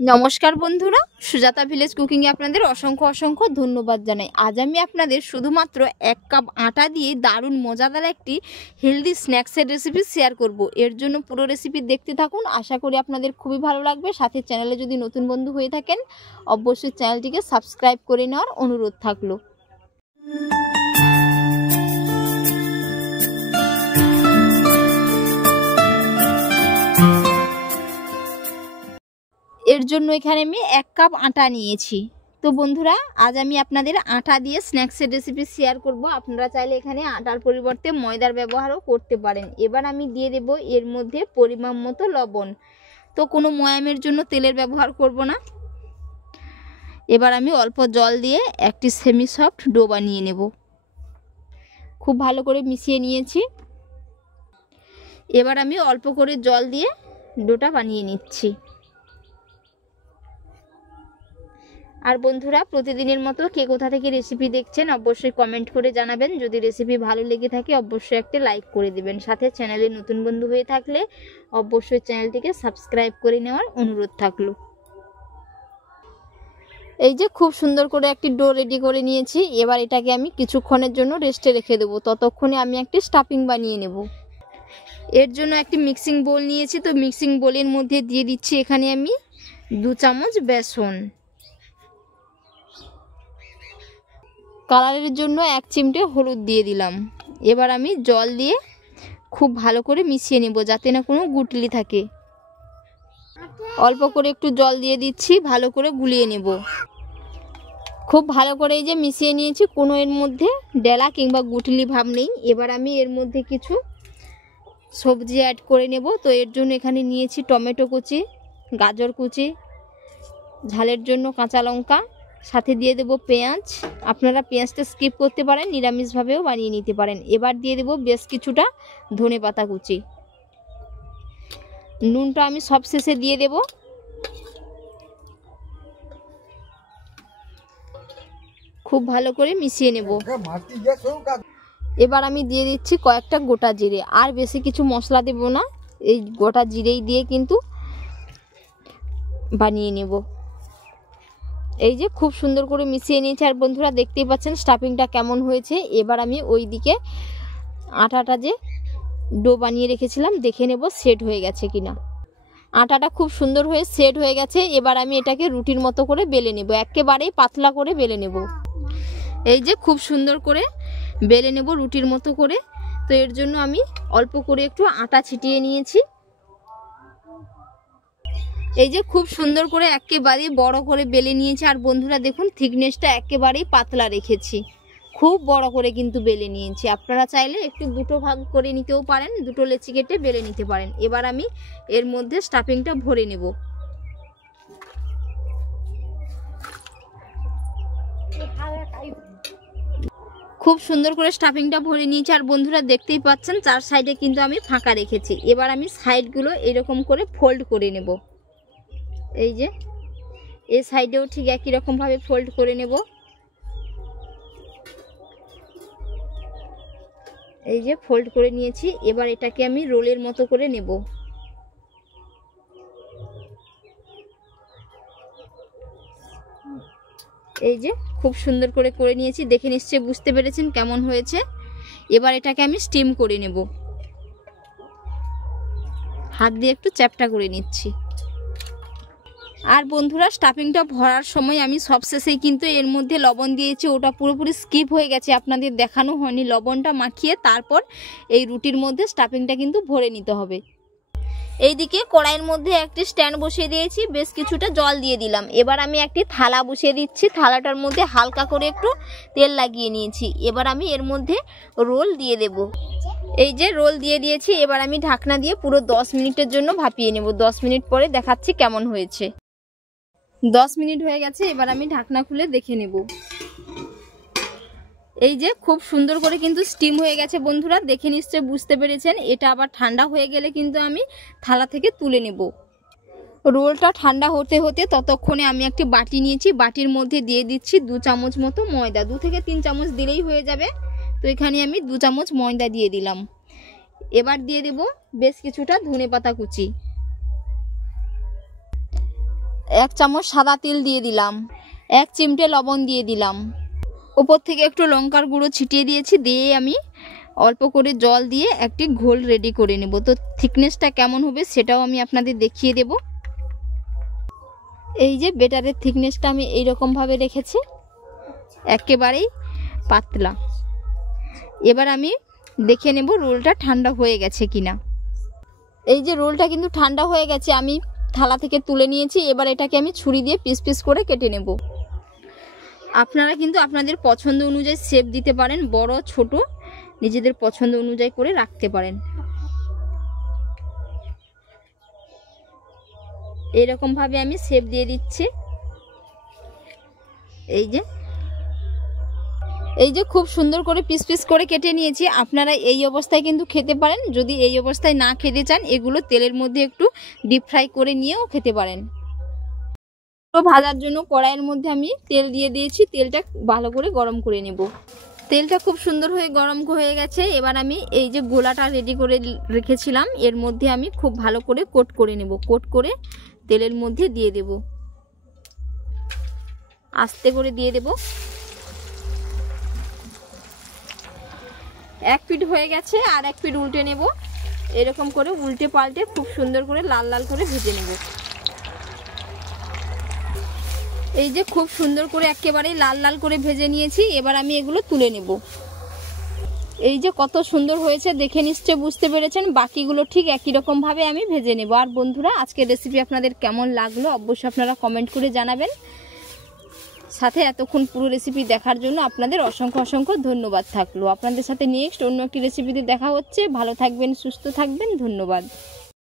নমস্কার বন্ধুরা, সুজাতা ভিলেজ কুকিংয়ে আপনাদের অসংখ্য অসংখ্য ধন্যবাদ জানাই। আজ আমি আপনাদের শুধুমাত্র 1 কাপ আটা দিয়ে দারুণ মজাদার একটি হেলদি স্ন্যাক্সের রেসিপি শেয়ার করব। এর জন্য পুরো রেসিপি দেখতে থাকুন, আশা করি আপনাদের খুবই ভালো লাগবে। সাথে চ্যানেলে যদি নতুন বন্ধু হয়ে থাকেন অবশ্যই চ্যানেলটিকে সাবস্ক্রাইব করে নেওয়ার অনুরোধ থাকলো। এর জন্য এখানে আমি 1 কাপ আটা নিয়েছি। তো বন্ধুরা, আজ আমি আপনাদের আটা দিয়ে স্ন্যাক্সের রেসিপি শেয়ার করব। আপনারা চাইলে এখানে আটার পরিবর্তে ময়দার ব্যবহারও করতে পারেন। এবার আমি দিয়ে দেব এর মধ্যে পরিমাণ মতো লবণ। তো কোনো ময়ামের জন্য তেলের ব্যবহার করব না। এবার আমি অল্প জল দিয়ে একটি সেমি সফট ডো বানিয়ে নেব। খুব ভালো করে মিশিয়ে নিয়েছি। এবার আমি অল্প করে জল দিয়ে ডোটা বানিয়ে নিচ্ছি। আর বন্ধুরা, প্রতিদিনের মতো কে কোথা থেকে রেসিপি দেখছেন অবশ্যই কমেন্ট করে জানাবেন। যদি রেসিপি ভালো লেগে থাকে অবশ্যই একটা লাইক করে দিবেন। সাথে চ্যানেলে নতুন বন্ধু হয়ে থাকলে অবশ্যই চ্যানেলটিকে সাবস্ক্রাইব করে নেওয়ার অনুরোধ থাকলো। এই যে খুব সুন্দর করে একটি ডো রেডি করে নিয়েছি। এবার এটাকে আমি কিছুক্ষণের জন্য রেস্টে রেখে দেবো। ততক্ষণে আমি একটি স্টাফিং বানিয়ে নেব। এর জন্য একটি মিক্সিং বোল নিয়েছি। তো মিক্সিং বোলের মধ্যে দিয়ে দিচ্ছি এখানে আমি 2 চামচ বেসন। কালারের জন্য 1 চিমটে হলুদ দিয়ে দিলাম। এবার আমি জল দিয়ে খুব ভালো করে মিশিয়ে নেব, যাতে না কোনো গুটলি থাকে। অল্প করে একটু জল দিয়ে দিচ্ছি, ভালো করে গুলিয়ে নেব। খুব ভালো করে এই যে মিশিয়ে নিয়েছি, কোনো এর মধ্যে ডেলা কিংবা গুটলি ভাব নেই। এবার আমি এর মধ্যে কিছু সবজি অ্যাড করে নেব। তো এর জন্য এখানে নিয়েছি টমেটো কুচি, গাজর কুচি, ঝালের জন্য কাঁচা লঙ্কা, সাথে দিয়ে দেব পেঁয়াজ। আপনারা পেঁয়াজটা স্কিপ করতে পারেন, নিরামিষভাবেও বানিয়ে নিতে পারেন। এবার দিয়ে দেব বেশ কিছুটা ধনেপাতা কুচি। নুনটা আমি সব শেষে দিয়ে দেব। খুব ভালো করে মিশিয়ে নেব। এবার আমি দিয়ে দিচ্ছি কয়েকটা গোটা জিরে। আর বেশি কিছু মশলা দেব না, এই গোটা জিরেই দিয়ে কিন্তু বানিয়ে নেব। এই যে খুব সুন্দর করে মিশিয়ে নিয়েছি। আর বন্ধুরা, দেখতেই পাচ্ছেন স্টাফিংটা কেমন হয়েছে। এবার আমি ওই দিকে আটাটা যে ডো বানিয়ে রেখেছিলাম দেখে নেব সেট হয়ে গেছে কিনা। আটাটা খুব সুন্দর হয়ে সেট হয়ে গেছে। এবার আমি এটাকে রুটির মতো করে বেলে নেব, একেবারেই পাতলা করে বেলে নেব। এই যে খুব সুন্দর করে বেলে নেব রুটির মতো করে। তো এর জন্য আমি অল্প করে একটু আটা ছিটিয়ে নিয়েছি। এই যে খুব সুন্দর করে একেবারে বড় করে বেলে নিয়েছি। আর বন্ধুরা দেখুন, থিকনেসটা একেবারেই পাতলা রেখেছি, খুব বড় করে কিন্তু বেলে নিয়েছি। আপনারা চাইলে একটু দুটো ভাগ করে নিতেও পারেন, দুটো লেচি কেটে বেলে নিতে পারেন। এবার আমি এর মধ্যে স্টাফিংটা ভরে নেব। খুব সুন্দর করে স্টাফিংটা ভরে নিয়েছি। আর বন্ধুরা দেখতেই পাচ্ছেন 4 সাইডে কিন্তু আমি ফাঁকা রেখেছি। এবার আমি সাইডগুলো এরকম করে ফোল্ড করে নেব। এই যে এই সাইডেও ঠিক একই রকম ভাবে ফোল্ড করে নেব। এই যে ফোল্ড করে নিয়েছি। এবার এটাকে আমি রোলের মতো করে নেব। এই যে খুব সুন্দর করে করে নিয়েছি, দেখে নিশ্চয়ই বুঝতে পেরেছেন কেমন হয়েছে। এবার এটাকে আমি স্টিম করে নেব। হাত দিয়ে একটু চ্যাপটা করে নিচ্ছি। আর বন্ধুরা, স্টাফিংটা ভরার সময় আমি সবশেষেই কিন্তু এর মধ্যে লবণ দিয়েছি। ওটা পুরোপুরি স্কিপ হয়ে গেছে, আপনাদের দেখানো হয়নি। লবণটা মাখিয়ে তারপর এই রুটির মধ্যে স্টাফিংটা কিন্তু ভরে নিতে হবে। এইদিকে কড়াইয়ের মধ্যে একটি স্ট্যান্ড বসিয়ে দিয়েছি, বেশ কিছুটা জল দিয়ে দিলাম। এবার আমি একটি থালা বসিয়ে দিচ্ছি। থালাটার মধ্যে হালকা করে একটু তেল লাগিয়ে নিয়েছি। এবার আমি এর মধ্যে রোল দিয়ে দেব। এই যে রোল দিয়ে দিয়েছি। এবার আমি ঢাকনা দিয়ে পুরো 10 মিনিটের জন্য ভাপিয়ে নেব। 10 মিনিট পরে দেখাচ্ছি কেমন হয়েছে। 10 মিনিট হয়ে গেছে। এবার আমি ঢাকনা খুলে দেখে নেব। এই যে খুব সুন্দর করে কিন্তু স্টিম হয়ে গেছে। বন্ধুরা দেখে নিশ্চয়ই বুঝতে পেরেছেন। এটা আবার ঠান্ডা হয়ে গেলে কিন্তু আমি থালা থেকে তুলে নেব। রোলটা ঠান্ডা হতে হতে ততক্ষণে আমি একটি বাটি নিয়েছি। বাটির মধ্যে দিয়ে দিচ্ছি 2 চামচ মতো ময়দা। 2 থেকে 3 চামচ দিলেই হয়ে যাবে। তো এখানে আমি 2 চামচ ময়দা দিয়ে দিলাম। এবার দিয়ে দেব বেশ কিছুটা ধনেপাতা কুচি। 1 চামচ সাদা তেল দিয়ে দিলাম, 1 চিমটে লবণ দিয়ে দিলাম, উপর থেকে একটু লঙ্কার গুঁড়ো ছিটিয়ে দিয়েছি। দিয়ে আমি অল্প করে জল দিয়ে একটি ঘোল রেডি করে নেব। তো থিকনেসটা কেমন হবে সেটাও আমি আপনাদের দেখিয়ে দেব। এই যে বেটারের থিকনেসটা আমি এইরকমভাবে রেখেছি, একেবারেই পাতলা। এবার আমি দেখে নেব রোলটা ঠান্ডা হয়ে গেছে কিনা। এই যে রোলটা কিন্তু ঠান্ডা হয়ে গেছে, আমি থালা থেকে তুলে নিয়েছি। এবার এটাকে আমি ছুরি দিয়ে পিস পিস করে কেটে নেব। আপনারা কিন্তু আপনাদের পছন্দ অনুযায়ী শেপ দিতে পারেন, বড় ছোট নিজেদের পছন্দ অনুযায়ী করে রাখতে পারেন। এইরকম ভাবে আমি শেপ দিয়ে দিচ্ছি। এই যে খুব সুন্দর করে পিস পিস করে কেটে নিয়েছি। আপনারা এই অবস্থায় কিন্তু খেতে পারেন। যদি এই অবস্থায় না খেতে চান, এগুলো তেলের মধ্যে একটু ডিপ ফ্রাই করে নিয়েও খেতে পারেন। তো ভাজার জন্য কড়াইয়ের মধ্যে আমি তেল দিয়ে দিয়েছি। তেলটা ভালো করে গরম করে নেব। তেলটা খুব সুন্দর হয়ে গরম হয়ে গেছে। এবার আমি এই যে গোলাটা রেডি করে রেখেছিলাম, এর মধ্যে আমি খুব ভালো করে কোট করে নেব। কোট করে তেলের মধ্যে দিয়ে দেব, আস্তে করে দিয়ে দেব। 1 পিঠ হয়ে গেছে, আর 1 পিঠ উল্টে নেব। এরকম করে উল্টে পাল্টে খুব সুন্দর করে লাল লাল করে ভেজে নেব। এই যে খুব সুন্দর করে একেবারে লাল লাল করে ভেজে নিয়েছি। এবার আমি এগুলো তুলে নেব। এই যে কত সুন্দর হয়েছে দেখে নিশ্চয়ই বুঝতে পেরেছেন। বাকিগুলো ঠিক একই রকম ভাবে আমি ভেজে নেব। আর বন্ধুরা, আজকের রেসিপি আপনাদের কেমন লাগলো অবশ্যই আপনারা কমেন্ট করে জানাবেন। সাথে এতক্ষণ পুরো রেসিপি দেখার জন্য আপনাদের অসংখ্য অসংখ্য ধন্যবাদ থাকলো। আপনাদের সাথে নেক্সট অন্য একটি রেসিপিতে দেখা হচ্ছে। ভালো থাকবেন, সুস্থ থাকবেন, ধন্যবাদ।